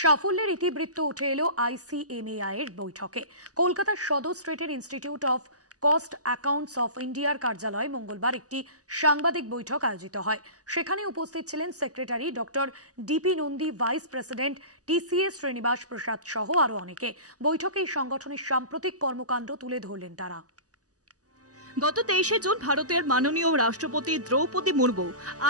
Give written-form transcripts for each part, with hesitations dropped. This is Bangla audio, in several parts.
সাফল্যের ইতিবৃত্ত উঠে এলো ICMAI এর বৈঠকে। কলকাতার সদর স্ট্রিটের institute of cost accounts of ইন্ডিয়ার কার্যালয়ে মঙ্গলবার একটি সাংবাদিক বৈঠক আয়োজিত হয়। সেখানে উপস্থিত ছিলেন secretary doctor DP Nandi, vice president TCS Srinivas Prasad সহ আরো অনেকে। বৈঠকে এই সংগঠনের সাম্প্রতিক কর্মকাণ্ড তুলে ধরলেন তারা। গত 23 জুন ভারতের মাননীয় রাষ্ট্রপতি দ্রৌপদী মুর্মু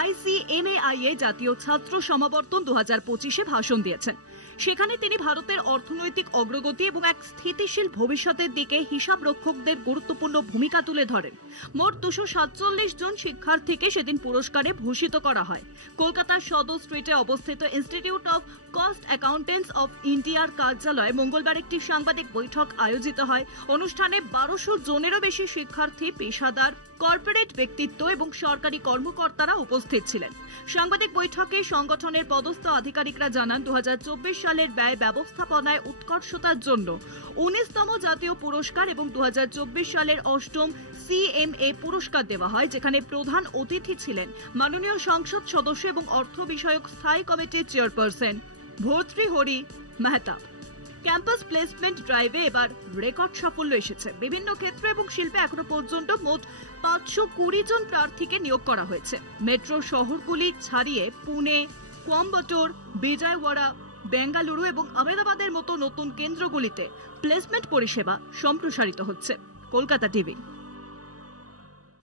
ICMAI এ জাতীয় ছাত্র সমাবর্তন 2025-এ ভাষণ দিয়েছেন। সেখানে তিনি ভারতের অর্থনৈতিক অগ্রগতি এবং এক স্থিতিশীল ভবিষ্যতের দিকে হিসাব রক্ষকদের গুরুত্বপূর্ণ ভূমিকা তুলে ধরেন। মোট 247 জন শিক্ষার্থীকে সেদিন পুরস্কারে ভূষিত করা হয়। কলকাতার সদর স্ট্রিটে অবস্থিত institute of cost accountants of ইন্ডিয়ার কার্যালয়ে মঙ্গলবার একটি সাংবাদিক বৈঠক আয়োজিত হয়। অনুষ্ঠানে 1200 জনেরও বেশি শিক্ষার্থী, পেশাদার, কর্পোরেট ব্যক্তিত্ব এবং সরকারি কর্মকর্তারা উপস্থিত ছিলেন। সাংবাদিক বৈঠকে সংগঠনের পদস্থ আধিকারিকরা জানান, 2024 সালের ব্যয় ব্যবস্থাপনায় উৎকর্ষতার জন্য 19তম জাতীয় পুরস্কার এবং 2024 সালের 8ম CMA পুরস্কার দেওয়া হয়, যেখানে প্রধান অতিথি ছিলেন মাননীয় সংসদ সদস্য এবং অর্থ বিষয়ক স্থায়ী কমিটির চেয়ারপারসন ভর্তৃহরি মেহতা। ক্যাম্পাস প্লেসমেন্ট ড্রাইভে এবার রেকর্ড সাফল্য এসেছে। বিভিন্ন ক্ষেত্র এবং শিল্পে এখনো পর্যন্ত মোট 520 জন প্রার্থীকে নিয়োগ করা হয়েছে। মেট্রো শহরগুলি ছাড়িয়ে পুনে, কোয়েম্বাটোর, বিজয়ওয়াড়া, বেঙ্গালুরু এবং আহমেদাবাদের মতো নতুন কেন্দ্রগুলিতে প্লেসমেন্ট পরিষেবা সম্প্রসারিত হচ্ছে। কলকাতা টিভি।